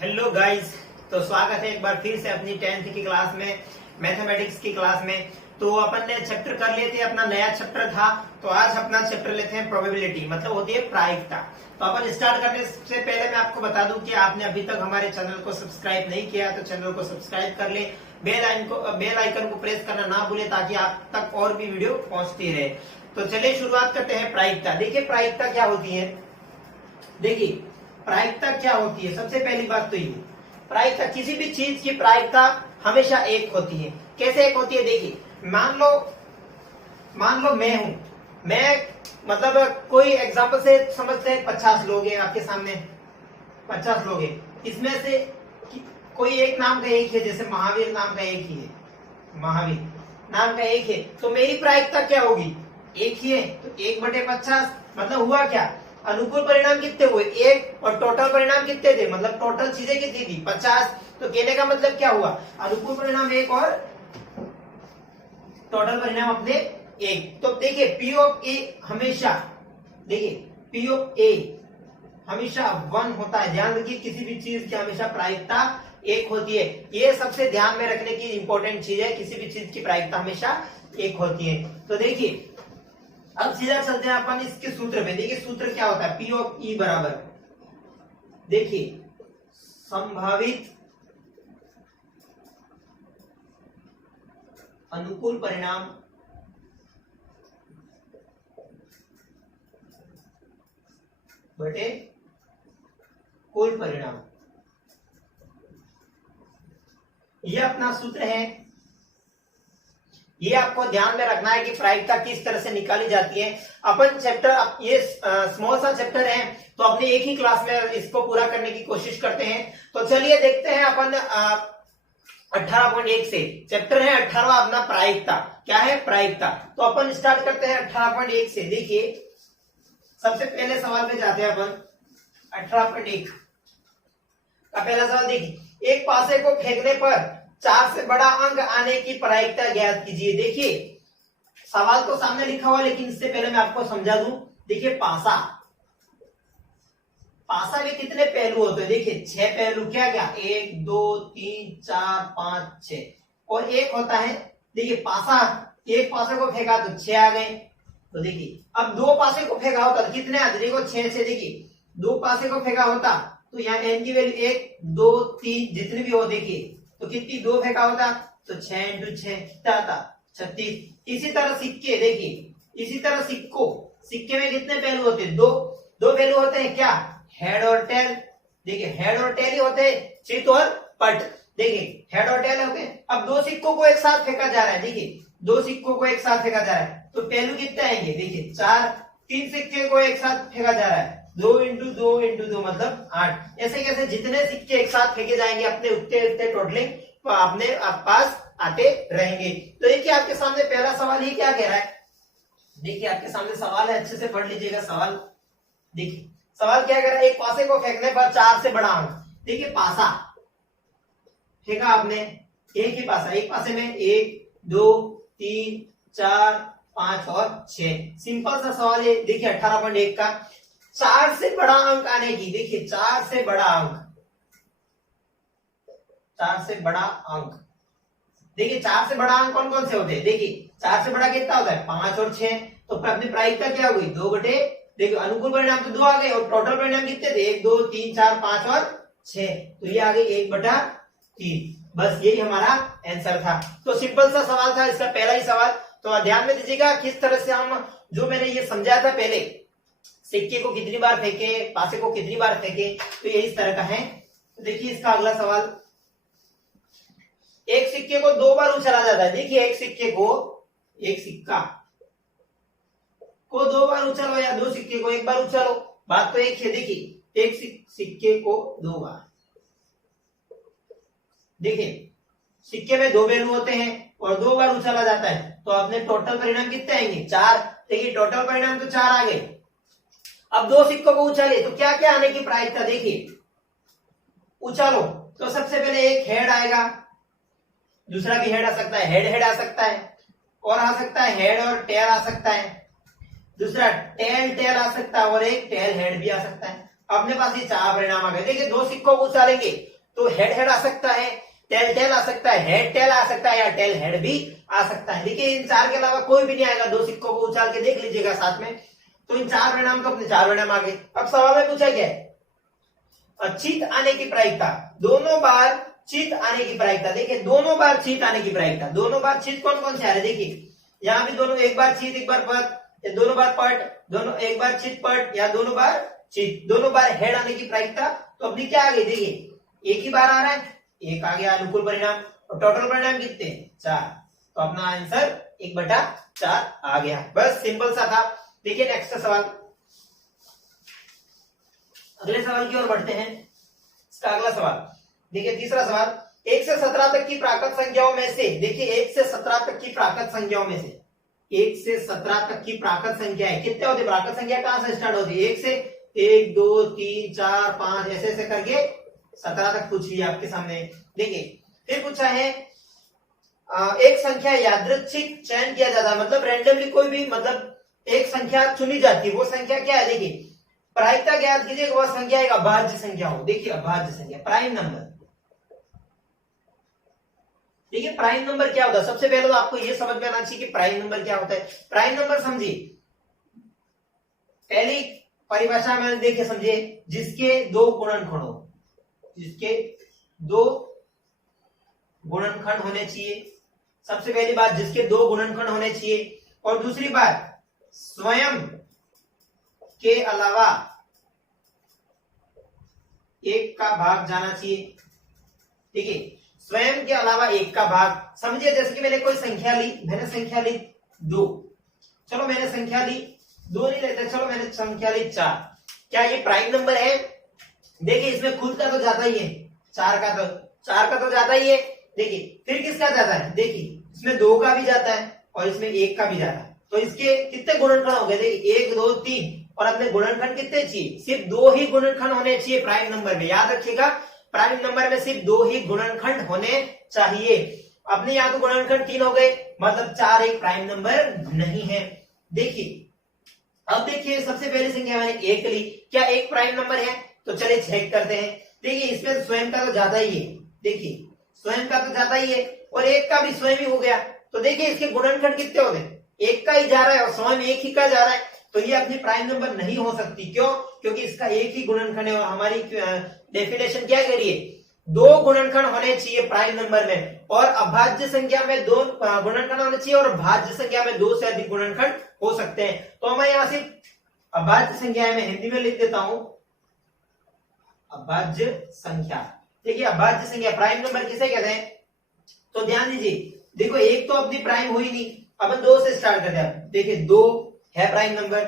Hello guys. तो स्वागत है एक बार फिर से अपनी 10th की क्लास में, मैथमेटिक्स की क्लास में। तो अपन ने चैप्टर कर लिए थे, अपना नया चैप्टर था। तो आज अपना चैप्टर लेते हैं प्रोबेबिलिटी, मतलब होती है प्रायिकता। तो अपन स्टार्ट करने से पहले मैं आपको बता दूं कि आपने अभी तक हमारे चैनल को सब्सक्राइब नहीं किया तो चैनल को सब्सक्राइब कर ले, बेल आइकन को प्रेस करना ना भूले ताकि आप तक और भी वीडियो पहुंचती रहे। तो चलिए शुरुआत करते हैं प्रायिकता। देखिए प्रायिकता क्या होती है। देखिए प्रायिकता क्या होती है, सबसे पहली बात तो ये, प्रायिकता किसी भी चीज की प्रायिकता हमेशा एक होती है। कैसे एक होती है, देखिए मान लो मैं हूं, मैं मतलब कोई एग्जांपल से समझते हैं 50 लोग हैं आपके सामने, 50 लोग हैं, इसमें से कोई एक नाम का एक है, जैसे महावीर नाम का एक ही है, महावीर नाम का एक है, तो मेरी प्रायिकता क्या होगी, एक ही है, तो 1/50। मतलब हुआ क्या, अनुकूल परिणाम कितने हुए, एक, और टोटल परिणाम कितने थे, मतलब टोटल चीजें कितनी थी, 50। तो कहने का मतलब क्या हुआ, अनुकूल परिणाम एक और टोटल परिणाम अपने एक। तो देखिए पी ऑफ ए हमेशा, देखिए पी ऑफ ए हमेशा 1 होता है। ध्यान रखिए किसी भी चीज की हमेशा प्रायिकता एक होती है, ये सबसे ध्यान में रखने की इंपॉर्टेंट चीज है, किसी भी चीज की प्रायिकता हमेशा एक होती है। तो देखिए अब सीधा चलते हैं अपन इसके सूत्र पे। देखिए सूत्र क्या होता है, पी ऑफ ई बराबर, देखिए संभावित अनुकूल परिणाम बटे कुल परिणाम, ये अपना सूत्र है। ये आपको ध्यान में रखना है कि प्रायिकता किस तरह से निकाली जाती है। अपन चैप्टर, ये स्मॉल सा चैप्टर है, तो अपने एक ही क्लास में इसको पूरा करने की कोशिश करते हैं। तो चलिए देखते हैं अपन 18.1 से, चैप्टर है 18वां अपना प्रायिकता। क्या है, प्रायिकता। तो अपन स्टार्ट करते हैं 18.1 से। देखिए सबसे पहले सवाल पे जाते हैं अपन। 18.1 का पहला सवाल देखिए, एक पासे को फेंकने पर 4 से बड़ा अंक आने की प्रायिकता ज्ञात कीजिए। देखिए सवाल तो सामने लिखा हुआ, लेकिन इससे पहले मैं आपको समझा दूं। देखिए पासा के कितने पहलू होते हैं, देखिए 6 पहलू। क्या क्या, 1 2 3 4 5 6, और एक होता है, देखिए पासा, एक पासे को फेंका तो 6 आ गए। तो देखिए अब 2 पासे को फेंका होता तो कितने आते, देखो 6 से, देखिए 2 पासे को फेंका होता तो यहाँ एन की वैल्यू 1 2 3 जितनी भी हो, देखिए तो कितनी, 2 फेंका होता तो 6 × 6 कितना आता, 36। इसी तरह सिक्के, देखिए इसी तरह सिक्के में कितने पहलू होते हैं, दो पहलू होते हैं। क्या, हेड और टेल। देखिए हेड और टेल ही होते हैं, चित और पट। देखिए हेड और टेल होते हैं। अब 2 सिक्कों को एक साथ फेंका जा रहा है, देखिए 2 सिक्कों को एक साथ फेंका जा रहा है, तो पहलू कितने आएंगे, देखिए 4। 3 सिक्के को एक साथ फेंका जा रहा है, 2 × 2 × 2 मतलब 8। ऐसे कैसे जितने सिक्के एक साथ फेंके जाएंगे अपने उतने टोटलिंग अपने पास आते रहेंगे। तो देखिए आपके सामने पहला सवाल ही क्या कह रहा है, देखिए आपके सामने सवाल है, अच्छे से पढ़ लीजिएगा सवाल। देखिए सवाल क्या कह रहा है, एक पासे को फेंकने पर 4 से बड़ा अंक। देखिए पासा फेंका आपने, एक ही पासा, एक पासे में 1 2 3 4 5 और 6। सिंपल सा सवाल है। देखिए 18.1 का 4 से बड़ा अंक आने की, देखिए 4 से बड़ा अंक, 4 से बड़ा अंक, देखिए 4 से बड़ा अंक कौन कौन से होते हैं, देखिए 4 से बड़ा कितना होता है, 5 और 6। तो अपनी प्रायिकता क्या हुई, 2 बटे, देखिए अनुकूल परिणाम तो 2 आ गए, और टोटल परिणाम कितने थे, 1 2 3 4 5 और 6, तो ये आ गई 1/3। बस यही हमारा आंसर था। तो सिंपल सा सवाल था, इसका पहला ही सवाल। तो ध्यान में दीजिएगा किस तरह से हम, जो मैंने ये समझाया था पहले, सिक्के को कितनी बार फेंके, पासे को कितनी बार फेंके, तो ये इस तरह का है। तो देखिए इसका अगला सवाल, एक सिक्के को 2 बार उछाला जाता है। देखिए एक सिक्का को 2 बार उछालो या 2 सिक्के को 1 बार उछालो, बात तो एक है। देखिए एक सिक्के को 2 बार, देखिए सिक्के में 2 पहलू होते हैं और 2 बार उछाला जाता है, तो अपने टोटल परिणाम कितने आएंगे, 4। देखिए टोटल परिणाम तो 4 आ गए। अब 2 सिक्कों को उछालिए तो क्या क्या आने की प्रायिकता, देखिए उछालो तो सबसे पहले एक हेड आएगा, दूसरा भी हेड आ सकता है, हेड आ सकता है, और आ सकता है हेड और टेल आ सकता है, दूसरा टेल आ सकता है, और एक टेल हेड भी आ सकता है। अपने पास ये चार परिणाम आ गए। देखिए दो सिक्कों को उछालेंगे तो हेड हेड आ सकता है, टेल टेल आ सकता है, हेड टेल आ सकता है, या टेल हेड भी आ सकता है। देखिए इन चार के अलावा कोई भी नहीं आएगा। दो सिक्कों को उछाल के देख लीजिएगा साथ में, तो इन चार परिणाम तो अपने चार परिणाम आ गए। अब सवाल में पूछा गया है चित आने की प्रायिकता, दोनों बार चित आने की प्रायिकता। देखिए दोनों बार चित आने की प्रायिकता, दोनों बार चित कौन कौन से आ रहे, देखिए यहाँ भी दोनों, एक बार चित एक बार पट, दोनों बार पट, दोनों एक बार चित पट, या दोनों बार चित, दोनों बार हेड आने की प्रायिकता। तो अपनी क्या आ गई, देखिए एक ही बार आ रहा है, एक आ गया अनुकूल परिणाम, और टोटल परिणाम कितने, चार। तो अपना आंसर 1/4 आ गया। बस सिंपल सा था। देखिए नेक्स्ट सवाल, अगले सवाल की ओर बढ़ते हैं। इसका अगला सवाल देखिए, तीसरा सवाल, 1 से 17 तक की प्राकृत संख्याओं में से, देखिए 1 से 17 तक की प्राकृत संख्याओं में से, 1 से 17 तक की प्राकृत संख्या है, कितने होते, प्राकृत संख्या कहां से स्टार्ट होती है, 1 से 1 2 3 4 5 ऐसे ऐसे करके 17 तक पूछ लिया आपके सामने। देखिए फिर पूछा है एक संख्या यादृच्छिक चयन किया जाता है, मतलब रैंडमली कोई भी, मतलब एक संख्या चुनी जाती है, वो संख्या क्या है, देखिए प्रायिकता ज्ञात कीजिए, वह संख्या एक अभाज्य संख्या हो। देखिए अभाज्य संख्या, प्राइम नंबर। देखिए प्राइम नंबर क्या होता है, सबसे पहले तो आपको यह समझ में आना चाहिए कि प्राइम नंबर क्या होता है। प्राइम नंबर समझिए, पहली परिभाषा में देखिए समझिए, जिसके दो गुणनखंड हो, जिसके दो गुणनखंड होने चाहिए। सबसे पहली बात, जिसके दो गुणनखंड होने चाहिए, और दूसरी बात स्वयं के अलावा एक का भाग जाना चाहिए। ठीक है, स्वयं के अलावा एक का भाग। समझिए जैसे कि मैंने कोई संख्या ली, मैंने संख्या ली 2, चलो मैंने संख्या ली 2 नहीं लेते, चलो मैंने संख्या ली 4, क्या ये प्राइम नंबर है, देखिए इसमें खुद का तो जाता ही है, 4 का तो जाता ही है। देखिए फिर किसका जाता है, देखिए इसमें 2 का भी जाता है और इसमें 1 का भी जाता है, तो इसके कितने गुणनखंड हो गए, देखिए 1 2 3, और अपने गुणनखंड कितने चाहिए, सिर्फ 2 ही गुणनखंड होने चाहिए प्राइम नंबर में। याद रखिएगा प्राइम नंबर में सिर्फ 2 ही गुणनखंड होने चाहिए। अपने यहाँ तो गुणनखंड 3 हो गए, मतलब 4 एक प्राइम नंबर नहीं है। देखिए अब देखिए सबसे पहली संख्या मैंने 1 ली, क्या 1 प्राइम नंबर है, तो चलिए चेक करते हैं। देखिए इसमें स्वयं का तो जाता ही है, देखिए स्वयं का तो जाता ही है, और 1 का भी स्वयं ही हो गया, तो देखिए इसके गुणनखंड कितने हो गए, 1 का ही जा रहा है और स्वयं 1 ही का जा रहा है, तो ये अपनी प्राइम नंबर नहीं हो सकती। क्यों, क्योंकि इसका 1 ही गुणनखंड है, और हमारी डेफिनेशन क्या कह रही है, 2 गुणनखंड होने चाहिए प्राइम नंबर में, और अभाज्य संख्या में 2 गुणनखंड होने चाहिए, और भाज्य संख्या में 2 से अधिक गुणनखंड हो सकते हैं। तो मैं यहां से अभाज्य संख्या में हिंदी में लिख देता हूं, अभाज्य संख्या। देखिए अभाज्य संख्या प्राइम नंबर किसे कहते हैं, तो ध्यान दीजिए, देखो 1 तो अपनी प्राइम हुई नहीं, अब 2 से स्टार्ट करते हैं। देखिए 2 है प्राइम नंबर,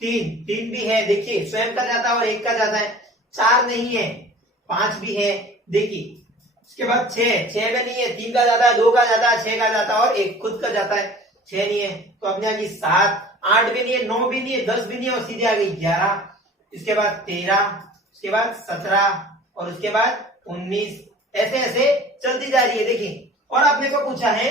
3 भी है, देखिए स्वयं का जाता है और 1 का जाता है, 4 नहीं है, 5 भी है, देखिए उसके बाद 6 में नहीं है, 3 का जाता है, 2 का जाता है, 6 का जाता है, और 1 खुद का जाता है, 6 नहीं है, तो अपने आ गई 7, 8 भी नहीं है, 9 भी नहीं है, 10 भी नहीं है, और सीधे आ गई 11, इसके बाद 13, उसके बाद 17, और उसके बाद 19, ऐसे ऐसे चलती जा रही है। देखिए और आपने को पूछा है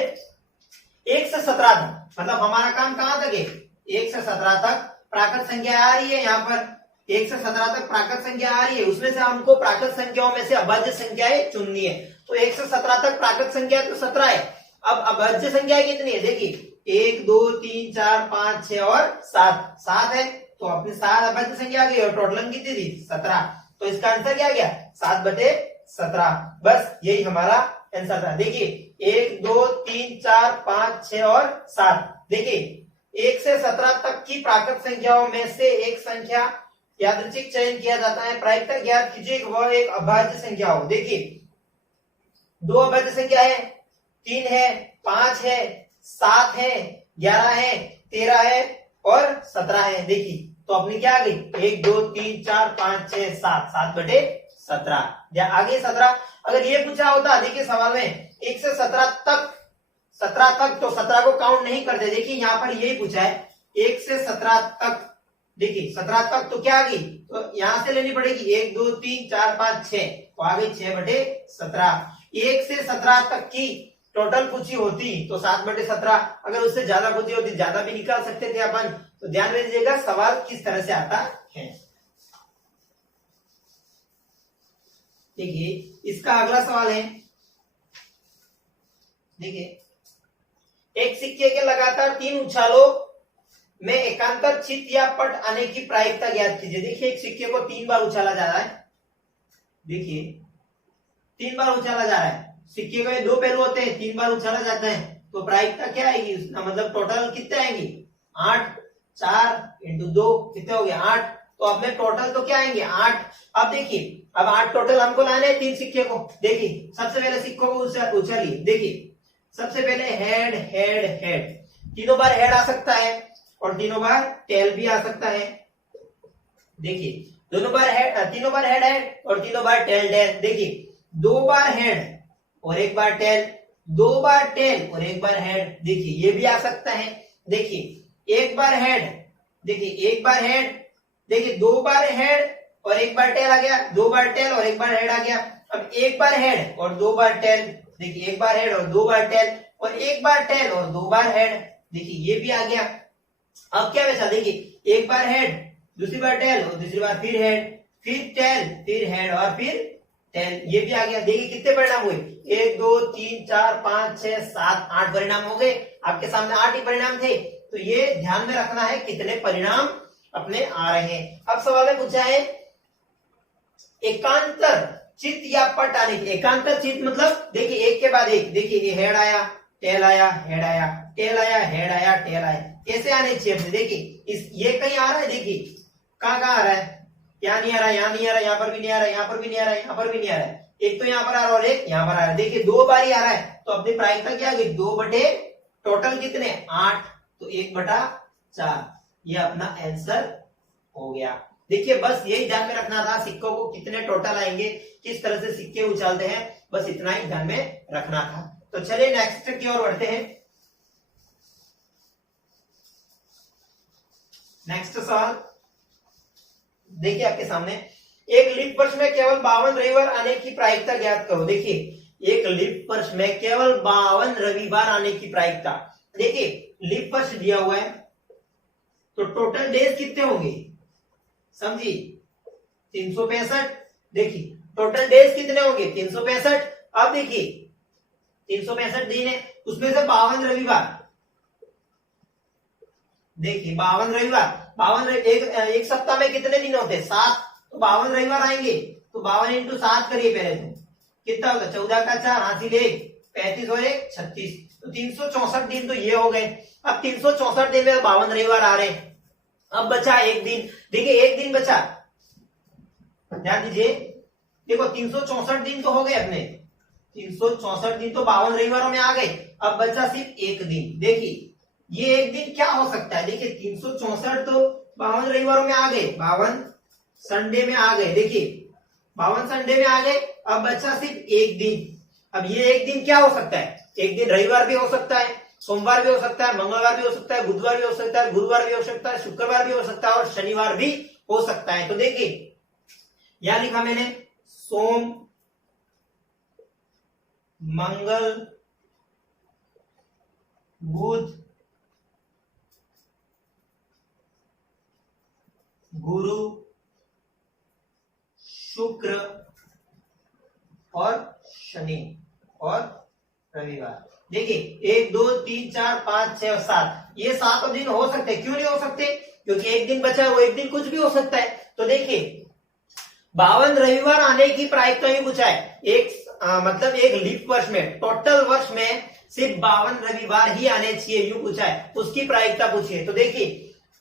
1 से 17 तक, मतलब हमारा काम कहां तक है, 1 से 17 तक प्राकृत संख्या आ रही है, यहाँ पर 1 से 17 तक प्राकृत संख्या आ रही है, उसमें से हमको प्राकृत संख्याओं में से अभाज्य संख्याएं चुननी है। तो 1 से 17 तक प्राकृत संख्या तो 17 है, अब अभाज्य संख्या कितनी है, देखिए 1 2 3 4 5 6 और 7 है, तो अपने 7 अभाज्य संख्या आ गई, और टोटल कितनी थी 17, तो इसका आंसर क्या गया 7/17। बस यही हमारा आंसर था। देखिए 1 2 3 4 5 6 और 7, देखिए 1 से 17 तक की प्राकृत संख्याओं में से एक संख्या यादृच्छिक चयन किया जाता है, प्रायिकता ज्ञात कीजिए वह एक अभाज्य संख्या हो। देखिए 2 अभाज्य संख्या है, 3 है, 5 है, 7 है, 11 है, 13 है और 17 है। देखिए तो अपनी क्या आ गई 1 2 3 4 5 6 7, 7/17 या आगे 17। अगर ये पूछा होता देखिए सवाल में 1 से 17 तक, 17 तक तो 17 को काउंट नहीं करते, देखिए यहाँ पर यही पूछा है 1 से 17 तक, देखिए 17 तक तो क्या आ गई, तो यहां से लेनी पड़ेगी 1 2 3 4 5 6, तो आ गई 6/17। 1 से 17 तक की टोटल पूछी होती तो 7/17, अगर उससे ज्यादा पूछी होती ज्यादा भी निकाल सकते थे अपन। तो ध्यान में दीजिएगा सवाल किस तरह से आता है। देखिए इसका अगला सवाल है, देखिए एक सिक्के के लगातार 3 उछालों में एकांतर चित या पट आने की प्रायिकता ज्ञात कीजिए। देखिए एक सिक्के को 3 बार उछाला जा रहा है, देखिए 3 बार उछाला जा रहा है, सिक्के के 2 पहलू होते हैं, 3 बार उछाला जाता है, तो प्रायिकता क्या आएगी उसका, मतलब टोटल कितने आएंगे 8, 4 इंटू 2 कितने हो गए 8, तो अब में टोटल तो क्या आएंगे 8। अब देखिए अब 8 टोटल हमको लाने हैं 3 सिक्के को। देखिए सबसे पहले सिक्कों को उछालिए, देखिए सबसे पहले हेड हेड हेड, तीनों बार हेड आ सकता है और तीनों बार टेल भी आ सकता है। देखिए तीनों बार हेड है और तीनों बार टेल टेल। देखिए 2 बार हेड और 1 बार टेल, 2 बार टेल और 1 बार हेड, देखिए ये भी आ सकता है। देखिए 1 बार हेड, देखिए 1 बार हेड, देखिए 2 बार हेड और 1 बार टेल आ गया, 2 बार टेल और 1 बार हेड आ गया। अब 1 बार हेड और 2 बार टेल, देखिए 1 बार हेड और 2 बार टेल और 1 बार टेल और 2 बार हेड, देखिए ये भी आ गया। अब क्या बचा, देखिए 1 बार हेड, दूसरी बार टेल और दूसरी बार फिर हेड, फिर टेल, फिर हेड और फिर टेल, ये भी आ गया। देखिए कितने परिणाम हुए, 1 2 3 4 5 6 7 8 परिणाम हो गए। आपके सामने 8 ही परिणाम थे, तो ये ध्यान में रखना है कितने परिणाम अपने आ रहे हैं। अब सवाल में पूछा है एकांतर चित या पट आने की। एकांतर चित मतलब देखिए एक के बाद एक, देखिए ये हेड आया, टेल आया, हेड आया, टेल आया, हेड आया, टेल आया, कैसे आने चाहिए अपने। देखिए इस ये कहीं आ रहा है, देखिए कहाँ आ रहा है, यहाँ नहीं आ रहा, यहाँ नहीं आ रहा, यहाँ पर भी नहीं आ रहा, यहाँ पर भी नहीं आ रहा, यहाँ पर भी नहीं आ रहा है, एक तो यहाँ पर आ रहा है और एक यहाँ पर आ रहा है। देखिए 2 बार ही आ रहा है, तो अपनी प्रायिकता क्या आ गई 2 बटे टोटल कितने 8, तो 1/4, ये अपना आंसर हो गया। देखिए बस यही ध्यान में रखना था, सिक्कों को कितने टोटल आएंगे, किस तरह से सिक्के उछालते हैं, बस इतना ही ध्यान में रखना था। तो चलिए नेक्स्ट की ओर बढ़ते हैं। नेक्स्ट सवाल देखिए आपके सामने, एक लीप वर्ष में केवल 52 रविवार आने की प्रायिकता ज्ञात करो। देखिए एक लीप वर्ष में केवल 52 रविवार आने की प्रायिकता। देखिए लीप वर्ष दिया हुआ है, तो टोटल डेज कितने होंगे समझी 365। देखिए टोटल डेज कितने होंगे 365। अब देखिए 365 दिन है, उसमें से 52 रविवार, देखिए 52 रविवार, एक सप्ताह में कितने दिन होते हैं 7, तो 52 रविवार आएंगे, तो 52 इंटू 7 करिए पहले, तो कितना होगा 14 का 4 हासिल 1 35 और 1 36, तो 364 दिन तो ये हो गए। अब 364 दिन में 52 रविवार आ रहे हैं। अब बचा एक दिन, देखिए एक दिन बचा, ध्यान दीजिए, देखो 364 दिन तो हो गए अपने, 364 दिन तो 52 रविवारों में आ गए। अब बचा सिर्फ एक दिन। देखिए ये एक दिन क्या हो सकता है, देखिए 364 तो 52 रविवारों में आ गए, 52 संडे में आ गए, देखिए 52 संडे में आ गए। अब बचा सिर्फ एक दिन। अब ये एक दिन क्या हो सकता है, एक दिन रविवार भी हो सकता है, सोमवार भी हो सकता है, मंगलवार भी हो सकता है, बुधवार भी हो सकता है, गुरुवार भी हो सकता है, शुक्रवार भी हो सकता है और शनिवार भी हो सकता है। तो देखिए यहां लिखा मैंने सोम, मंगल, बुध, गुरु, शुक्र और शनि और रविवार। देखिए 1 2 3 4 5 6 और 7, ये 7 दिन हो सकते हैं। क्यों नहीं हो सकते, क्योंकि एक दिन बचा है, वो एक दिन कुछ भी हो सकता है। तो देखिए 52 रविवार आने की प्रायिकता ही पूछा है। मतलब एक लीप वर्ष में, टोटल वर्ष में सिर्फ 52 रविवार ही आने चाहिए, यूं पूछा है, उसकी प्रायिकता पूछिए। तो देखिए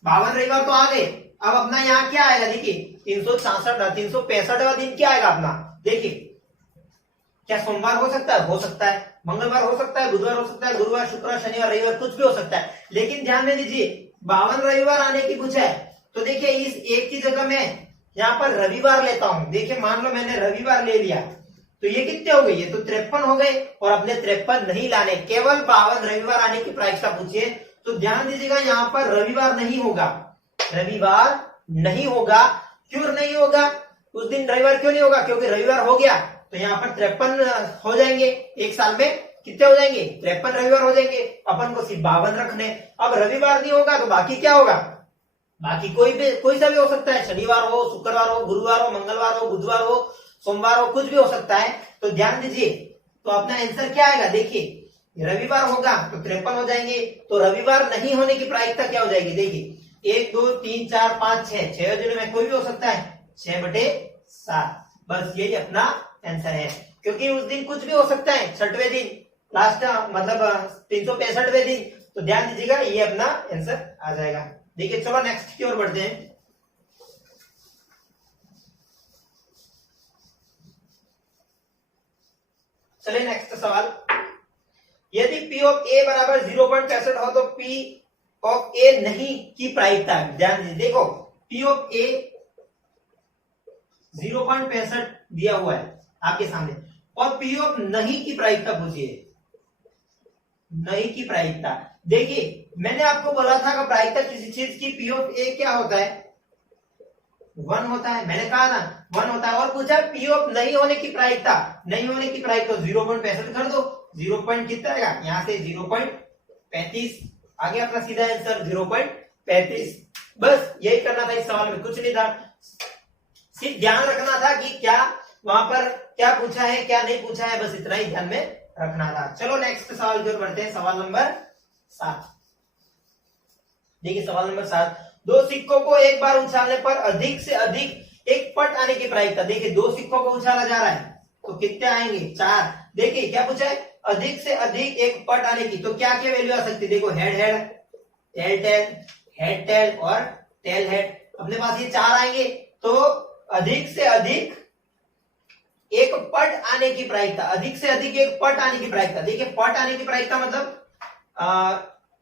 52 रविवार तो आ गए, अब अपना यहाँ क्या आएगा, देखिए 365वां दिन क्या आएगा अपना। देखिए क्या सोमवार हो सकता है, हो सकता है, मंगलवार हो सकता है, बुधवार हो सकता है, गुरुवार, शुक्रवार, शनिवार, रविवार, कुछ भी हो सकता है। लेकिन ध्यान में दीजिए 52 रविवार आने की पूछा है, तो देखिए इस एक की जगह मैं यहाँ पर रविवार लेता हूं। देखिए मान लो मैंने रविवार ले लिया, तो ये कितने हो गए, ये तो 53 हो गए, और अपने 53 नहीं लाने, केवल 52 रविवार आने की प्रायिकता पूछिए। तो ध्यान दीजिएगा यहाँ पर रविवार नहीं होगा, रविवार नहीं होगा। क्यों नहीं होगा, उस दिन रविवार क्यों नहीं होगा, क्योंकि रविवार हो गया तो यहाँ पर 53 हो जाएंगे, एक साल में कितने हो जाएंगे 53 रविवार हो जाएंगे, अपन को सिर्फ 52 रखने। अब रविवार नहीं होगा तो बाकी क्या होगा, बाकी कोई सा भी हो सकता है, शनिवार हो, शुक्रवार हो, गुरुवार हो, मंगलवार हो, बुधवार हो, सोमवार हो, कुछ भी हो सकता है। तो ध्यान दीजिए, तो अपना आंसर क्या आएगा, देखिए रविवार होगा तो 53 हो जाएंगे। तो रविवार नहीं होने की प्रायिकता क्या हो जाएगी, देखिए 1 2 3 4 5 6, 6 दिनों में कोई भी हो सकता है, 6/7। बस यही अपना आंसर है, क्योंकि उस दिन कुछ भी हो सकता है, 6वें दिन, लास्ट मतलब 365वें दिन। तो ध्यान दीजिएगा, ये अपना आंसर आ जाएगा। देखिए चलो नेक्स्ट की ओर बढ़ते हैं। चलिए नेक्स्ट सवाल, यदि P ऑफ A बराबर 0.65 हो तो P ऑफ A नहीं की प्रायिकता, ध्यान दीजिए, देखो P ऑफ A 0.65 दिया हुआ है आपके सामने, और P ऑफ नहीं की प्रायिकता पूछिए, नहीं की प्रायिकता। देखिए मैंने आपको बोला था कि प्रायिकता किसी चीज की P ऑफ A क्या होता है, 1 होता है, मैंने कहा ना 1 होता है। और पूछा P ऑफ नहीं होने की प्रायिकता, नहीं होने की प्रायिकता 0.65 कर दो, 0 पॉइंट कितना आएगा, यहां से 0.35 आ गया अपना सीधा आंसर 0.35। बस यही करना था इस सवाल में, कुछ नहीं था, सिर्फ ध्यान रखना था कि क्या वहां पर क्या पूछा है क्या नहीं पूछा है, बस इतना ही ध्यान में रखना था। चलो नेक्स्ट सवाल की ओर बढ़ते हैं, सवाल नंबर 7। देखिए सवाल नंबर 7, दो सिक्कों को एक बार उछालने पर अधिक से अधिक एक पट आने की प्रायिकता। देखिए दो सिक्कों को उछाला जा रहा है तो कितने आएंगे, 4। देखिए क्या पूछा है, अधिक से अधिक एक पट आने की, तो क्या क्या वैल्यू आ सकती है, देखो head head, tail tail, head tail और टेल हेड, अपने पास ये 4 आएंगे। तो अधिक से अधिक एक पट आने की प्रायिकता, अधिक से अधिक एक पट आने की प्रायिकता। देखिए पट आने की प्रायिकता मतलब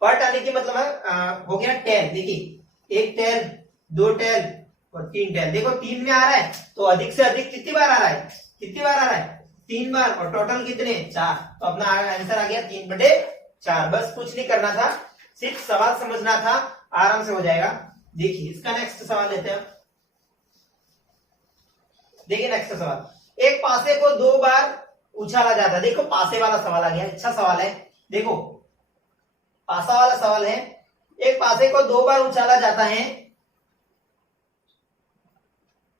पट आने की मतलब हो गया टेल। देखिए 1 टेल, 2 टेल और 3 टेल। देखो 3 में आ रहा है तो अधिक से अधिक कितनी बार आ रहा है, कितनी बार आ रहा है, 3 बार, और टोटल कितने, 4। तो अपना आंसर आ गया 3/4। बस कुछ नहीं करना था, सिर्फ सवाल समझना था, आराम से हो जाएगा। देखिए इसका नेक्स्ट सवाल लेते हैं। देखिए नेक्स्ट सवाल, एक पासे को 2 बार उछाला जाता है। देखो पासे वाला सवाल आ गया, अच्छा सवाल है। देखो पासा वाला सवाल है, एक पासे को 2 बार उछाला जाता है,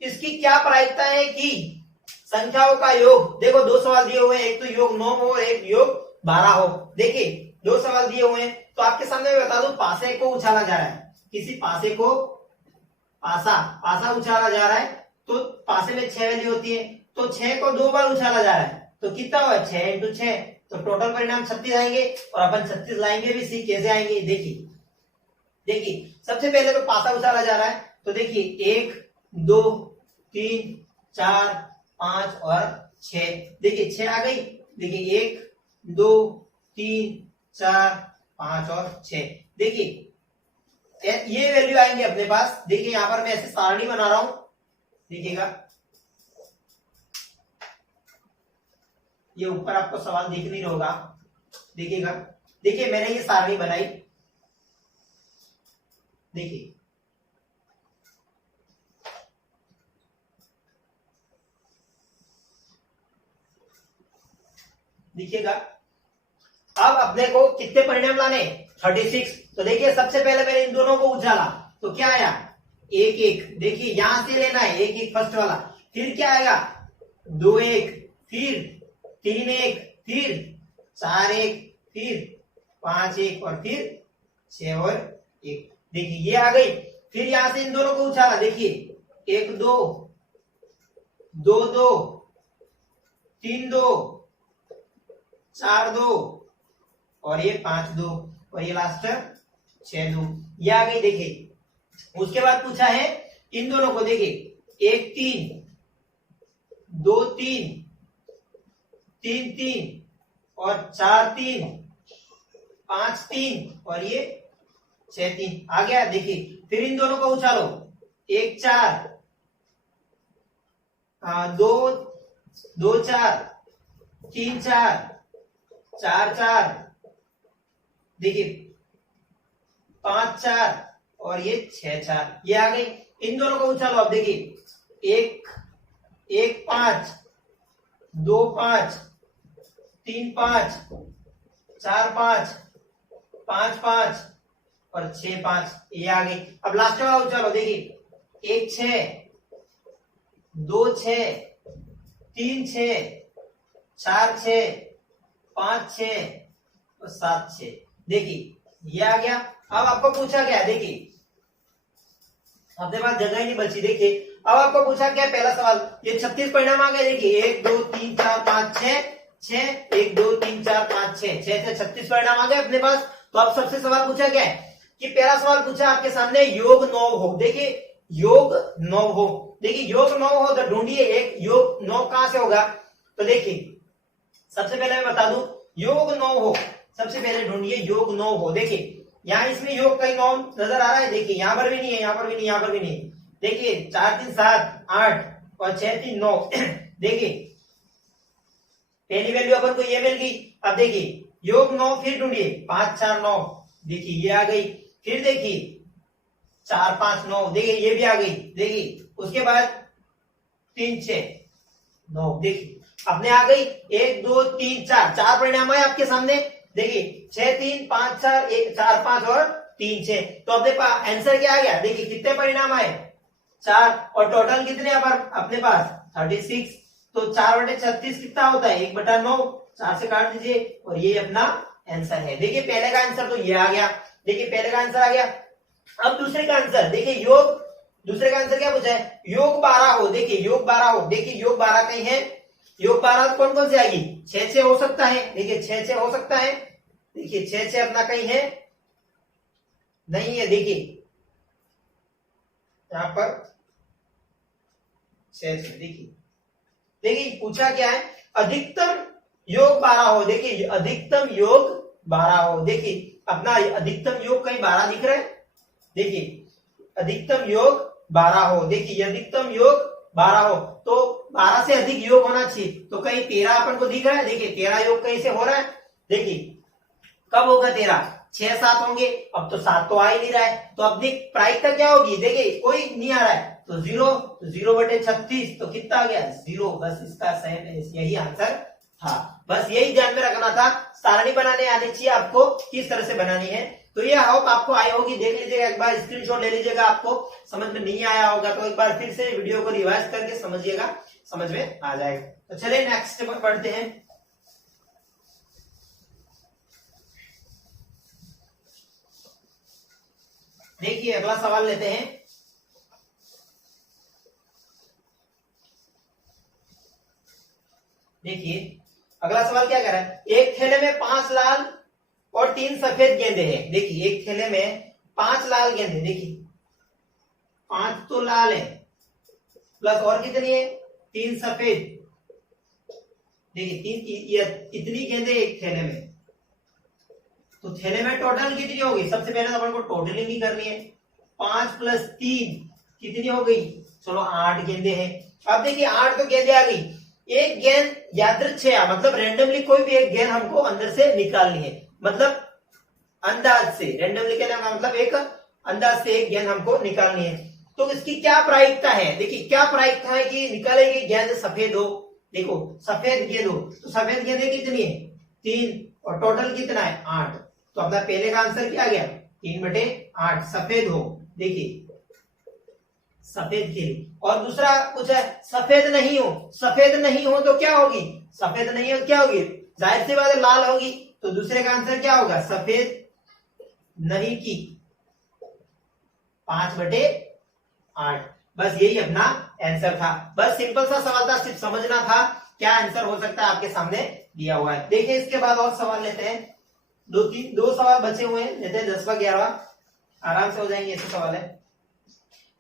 इसकी क्या प्रायिकता है कि संख्याओं का योग। देखो 2 सवाल दिए हुए हैं, एक तो योग 9 हो और एक योग 12 हो। देखिए 2 सवाल दिए हुए हैं, तो आपके सामने मैं बता दूं, पासे को उछाला जा रहा है, किसी पासे को पासा उछाला जा रहा है, तो पासे में 6 वैल्यू होती है, तो 6 को 2 बार उछाला जा रहा है, तो कितना हुआ 6 × 6, तो टोटल परिणाम 36 आएंगे। और अपन 36 लाएंगे भी, सी कैसे आएंगे, देखिए देखिए सबसे पहले तो पासा उछाला जा रहा है, तो देखिए 1 2 3 4 5 और 6। देखिए 6 आ गई, देखिए 1 2 3 4 5 और 6। देखिए ये वैल्यू आएंगे अपने पास। देखिए यहां पर मैं ऐसे सारणी बना रहा हूं, देखिएगा ये ऊपर आपको सवाल दिख नहीं होगा, देखिएगा, देखिए मैंने ये सारणी बनाई, देखिए देखिएगा। अब अपने को कितने परिणाम लाने, 36। तो देखिए सबसे पहले मैंने इन दोनों को उछाला तो क्या आया 1 1। देखिए यहां से लेना है 1 1 फर्स्ट वाला, फिर क्या आएगा 2 1, फिर 3 1, फिर 4 1, फिर 5 1 और फिर 6 और 1। देखिए ये आ गई, फिर यहां से इन दोनों को उछाला, देखिए 1 2 2 2 3 2 4 2 और ये 5 2 और ये लास्ट 6 2, ये आ गई। देखिए उसके बाद पूछा है इन दोनों को, देखिए 1 3 2 3 3 3 और 4 3 5 3 और ये 6 3 आ गया। देखिए फिर इन दोनों को उछालो, 1 4 2 2 4 3 4 4 4, देखिए 5 4 और ये 6 4, ये आ गई। इन दोनों को उछालो, अब देखिए 1 1 5 2 5 3 5 4 5 5 5 और 6 5, ये आ गई। अब लास्ट वाला उछालो, देखिए 1 6 2 6 3 6, 4 6, 5 6 और 7 6। देखिए ये आ गया। अब आपको पूछा क्या है, देखिए अपने पास जगह ही नहीं बची। देखिए अब आपको पूछा क्या, पहला सवाल ये 36 परिणाम आ गए। देखिए 1 2 3 4 5 6 6, 1 2 3 4 5 6, 6 से 36 परिणाम आ गए अपने पास। तो अब सबसे सवाल पूछा क्या है कि पहला सवाल पूछा आपके सामने योग 9 हो। देखिए योग 9 हो, देखिए योग 9 हो तो ढूंढिए एक योग 9 कहां से होगा। तो देखिए सबसे पहले मैं बता दूं, योग 9 हो, सबसे पहले ढूंढिए योग 9 हो। देखिए यहाँ इसमें योग कई 9 नजर आ रहा है। देखिए यहाँ पर भी नहीं है, यहाँ पर भी नहीं, यहाँ पर भी नहीं। देखिए 4 3 7 8 और 6 3 9। देखिए पहली वैल्यू अपन को ये मिल गई। अब देखिए योग 9 फिर ढूंढिए, 5 4 9, देखिए ये आ गई। फिर देखिए 4 5 9, देखिए ये भी आ गई। देखिए उसके बाद 3 6 9, देखिए अपने आ गई। 1 2 3 4, 4 परिणाम है आपके सामने। देखिए 6 3 5 4, 1 4 5 और 3 6। तो अपने पास आंसर क्या आ गया, देखिए कितने परिणाम आए, 4। और टोटल कितने अपने पास 36। तो 4/36 कितना होता है, 1/9। 4 से काट दीजिए और ये अपना आंसर है। देखिए पहले का आंसर तो ये आ गया। देखिए पहले का आंसर आ गया। अब दूसरे का आंसर देखिए, योग दूसरे का आंसर क्या पूछा है, योग 12 हो। देखिए योग 12 हो, देखिए योग 12 कहीं है, योग 12 कौन कौन से आएगी, 6 6 हो सकता है। देखिए 6 6 हो सकता है। देखिए 6 6 अपना कहीं है, नहीं है। देखिए यहां पर 6 6, देखिए देखिए पूछा क्या है, अधिकतम योग 12 हो। देखिए अधिकतम योग 12 हो। देखिए अपना अधिकतम योग कहीं 12 दिख रहा है। देखिए अधिकतम योग 12 हो। देखिए अधिकतम योग 12 हो तो 12 से अधिक योग होना चाहिए। तो कहीं 13 अपन को दिख रहा है। देखिए 13 योग कहीं से हो रहा है। देखिए कब होगा 13, 6 7 होंगे। अब तो 7 तो आ ही नहीं रहा है। तो अपनी प्रायिकता क्या होगी, देखिए कोई नहीं आ रहा है तो 0। तो 0/36 तो कितना आ गया, 0। बस इसका सही यही आंसर था। बस यही ध्यान में रखना था। सारणी बनाने आनी चाहिए आपको, किस तरह से बनानी है। तो ये होप आपको आई होगी। देख लीजिएगा एक बार, स्क्रीनशॉट ले लीजिएगा। आपको समझ में नहीं आया होगा तो एक बार फिर से वीडियो को रिवाइज करके समझिएगा, समझ में आ जाएगा। तो चलिए नेक्स्ट पर पढ़ते हैं। देखिए अगला सवाल लेते हैं। देखिए अगला सवाल क्या कह रहा है, एक थैले में 5 लाल और 3 सफेद गेंदे हैं। देखिए एक थैले में 5 लाल गेंदे, देखिए 5 तो लाल है प्लस और कितनी है, 3 सफेद। देखिए 3 इतनी गेंदे एक थैले में। तो थैले में टोटल कितनी होगी, सबसे पहले तो अपन को टोटलिंग ही करनी है। 5 + 3 कितनी हो गई, चलो 8 गेंदे हैं। अब देखिए 8 तो गेंदे आ गई। एक गेंद यादृच्छिक, मतलब रेंडमली कोई भी एक गेंद हमको अंदर से निकालनी है। मतलब अंदाज से, रेंडमली कहने का मतलब एक अंदाज से एक गेंद हमको निकालनी है। तो इसकी क्या प्रायिकता है, देखिए क्या प्रायिकता है कि निकालेगी गेंद सफेद हो। देखो सफेद गेंद हो तो सफेद गेंदें कितनी है, 3 और टोटल कितना है 8। तो अपना पहले का आंसर क्या आ गया, 3/8 सफेद हो। देखिए सफेद खेली। और दूसरा कुछ है सफेद नहीं हो। सफेद नहीं हो तो क्या होगी, सफेद नहीं हो क्या होगी, जाहिर सी बात है लाल होगी। तो दूसरे का आंसर क्या होगा, सफेद नहीं की 5/8। बस यही अपना आंसर था। बस सिंपल सा सवाल था, सिर्फ समझना था क्या आंसर हो सकता है, आपके सामने दिया हुआ है। देखिए इसके बाद और सवाल लेते हैं। 2 सवाल बचे हुए हैं, लेते हैं 10वां 11वां, आराम से हो जाएंगे। ऐसे सवाल है।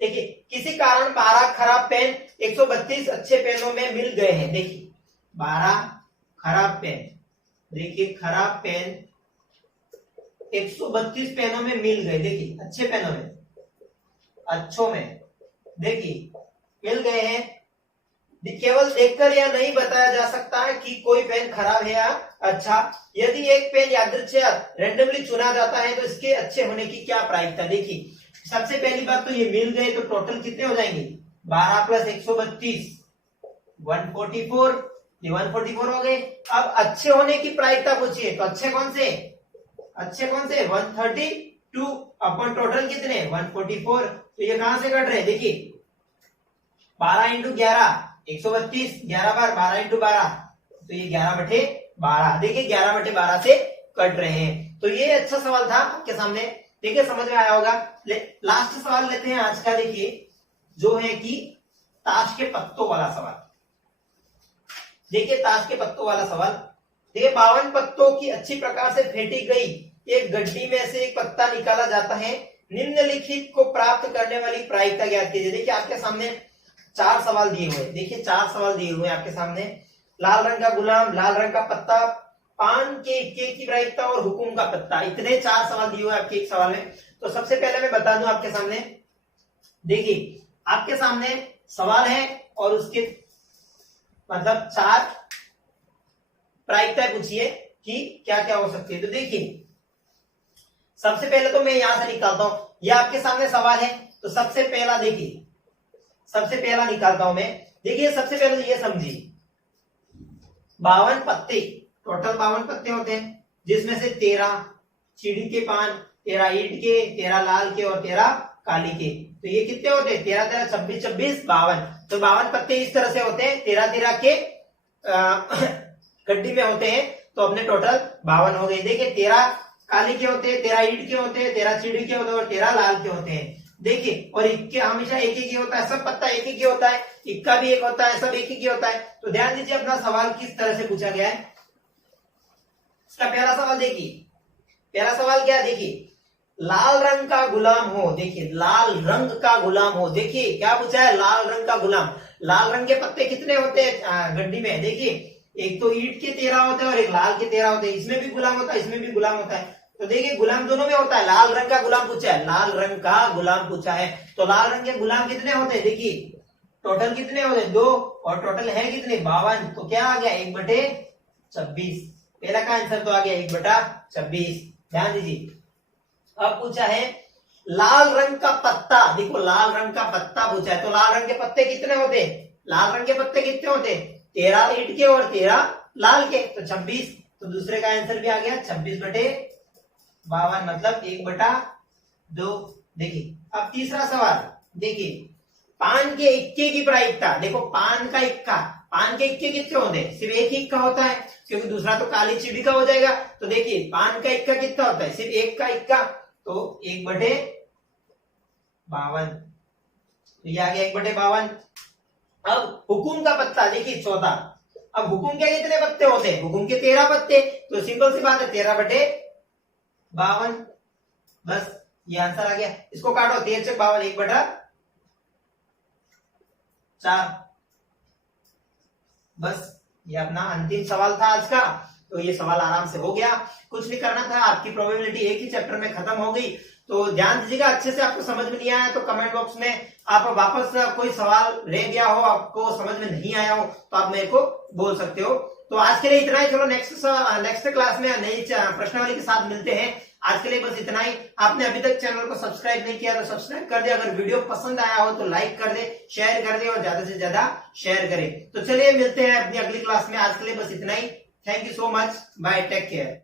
देखिए किसी कारण 12 खराब पेन 132 अच्छे पेनों में मिल गए हैं। देखिए 12 खराब पेन, देखिए खराब पेन 132 पेनों में मिल गए। देखिए अच्छे पेनों में, अच्छों में देखिए मिल गए हैं। केवल देखकर यह नहीं बताया जा सकता है कि कोई पेन खराब है या अच्छा। यदि एक पेन यादृच्छिक रेंडमली चुना जाता है तो इसके अच्छे होने की क्या प्रायिकता। देखिए सबसे पहली बात तो ये मिल गए तो टोटल कितने हो जाएंगे, 12 + 132 144। ये 144 हो गए। अब अच्छे होने की प्रायिकता पूछिए तो अच्छे कौन से, अच्छे कौन से 132 अपन टोटल कितने 144। तो ये कहां से कट रहे, देखिए 12 × 11 132, 11 बार 12 इंटू 12, तो ये 11/12। देखिए 11/12 से कट रहे हैं। तो ये अच्छा सवाल था आपके सामने, देखिए समझ में आया होगा। लास्ट सवाल लेते हैं आज का, देखिए जो है कि ताश के पत्तों वाला सवाल। देखिए ताश के पत्तों वाला सवाल, देखिए 52 पत्तों की अच्छी प्रकार से फेंटी गई एक गड्डी में से एक पत्ता निकाला जाता है, निम्नलिखित को प्राप्त करने वाली प्रायिकता ज्ञात कीजिए। देखिए आपके सामने 4 सवाल दिए हुए, देखिए 4 सवाल दिए हुए आपके सामने। लाल रंग का गुलाम, लाल रंग का पत्ता, पान के इक्के की प्रायिकता और हुकुम का पत्ता, इतने 4 सवाल दिए हुए आपके एक सवाल में। तो सबसे पहले मैं बता दूं आपके सामने, देखिए आपके सामने सवाल है और उसके मतलब 4 प्रायिकताएं पूछिए कि क्या क्या हो सकती है। तो देखिए सबसे पहले तो मैं यहां से निकालता हूं, ये आपके सामने सवाल है, तो सबसे पहला देखिए, सबसे पहला निकालता हूं मैं। देखिए सबसे पहले तो ये समझिए 52 पत्ते, टोटल 52 पत्ते होते हैं, जिसमें से 13 चीड़ी के पान, 13 ईंट के, 13 लाल के और 13 काली के। तो ये कितने होते हैं? 13 13 26 26 52। तो 52 पत्ते इस तरह से होते हैं, 13 13 के गड्डी में होते हैं, तो अपने टोटल 52 हो गए। देखिए 13 काली के होते हैं, 13 ईंट के होते हैं, 13 चीड़ी के होते हैं और 13 लाल के होते हैं। देखिए और इक्के हमेशा एक ही होता है, सब पत्ता एक ही होता है, इक्का भी एक होता है, सब एक ही होता है। तो ध्यान दीजिए अपना सवाल किस तरह से पूछा गया है। इसका पहला सवाल देखिए, पहला सवाल क्या है, देखिए लाल रंग का गुलाम हो। देखिए लाल रंग का गुलाम हो, देखिए क्या पूछा है, लाल रंग का गुलाम। लाल रंग के पत्ते कितने होते हैं गड्डी में? देखिए एक तो ईंट के 13 होते हैं और एक लाल के 13 होते हैं, इसमें भी गुलाम होता है, इसमें भी गुलाम होता है। तो देखिए गुलाम दोनों में होता है। लाल रंग का गुलाम पूछा है, लाल रंग का गुलाम पूछा है, तो लाल रंग के गुलाम कितने होते हैं? देखिए टोटल कितने होते हैं? 2, और टोटल है कितने? 52। तो क्या आ गया? 1/26। पहला का आंसर तो आ गया 1/26। ध्यान दीजिए। अब पूछा है लाल रंग का पत्ता, देखो लाल रंग का पत्ता पूछा है, तो लाल रंग के पत्ते कितने होते हैं? लाल रंग के पत्ते कितने होते हैं? 13 ईंट के और 13 लाल के, तो 26। तो दूसरे का आंसर भी आ गया 26/52, मतलब 1/2। देखिए अब तीसरा सवाल, देखिए पान के इक्के की प्रायिकता। देखो पान का इक्का, पान के इक्के कितने होते हैं? सिर्फ एक ही इक्का होता है, क्योंकि दूसरा तो काली चीड़ी का हो जाएगा। तो देखिए पान का इक्का कितना होता है? सिर्फ एक का इक्का, तो 1/52। तो ये आ गया 1/52। अब हुकुम का पत्ता, देखिए 14। अब हुकुम के कितने पत्ते होते हैं? हुकुम के 13 पत्ते, तो सिंपल सी बात है 13/52। बस ये आंसर आ गया। इसको काटो, 13 से 52, 1/4। बस ये अपना अंतिम सवाल था आज का। तो ये सवाल आराम से हो गया, कुछ नहीं करना था, आपकी प्रोबेबिलिटी एक ही चैप्टर में खत्म हो गई। तो ध्यान दीजिएगा, अच्छे से आपको समझ में नहीं आया तो कमेंट बॉक्स में आप वापस कोई सवाल रह गया हो, आपको समझ में नहीं आया हो, तो आप मेरे को बोल सकते हो। तो आज के लिए इतना ही, चलो नेक्स्ट क्लास में नई प्रश्नावली के साथ मिलते हैं। आज के लिए बस इतना ही। आपने अभी तक चैनल को सब्सक्राइब नहीं किया तो सब्सक्राइब कर दे, अगर वीडियो पसंद आया हो तो लाइक कर दे, शेयर कर दे और ज्यादा से ज्यादा शेयर करें। तो चलिए मिलते हैं अपनी अगली क्लास में, आज के लिए बस इतना ही। Thank you so much, bye, take care.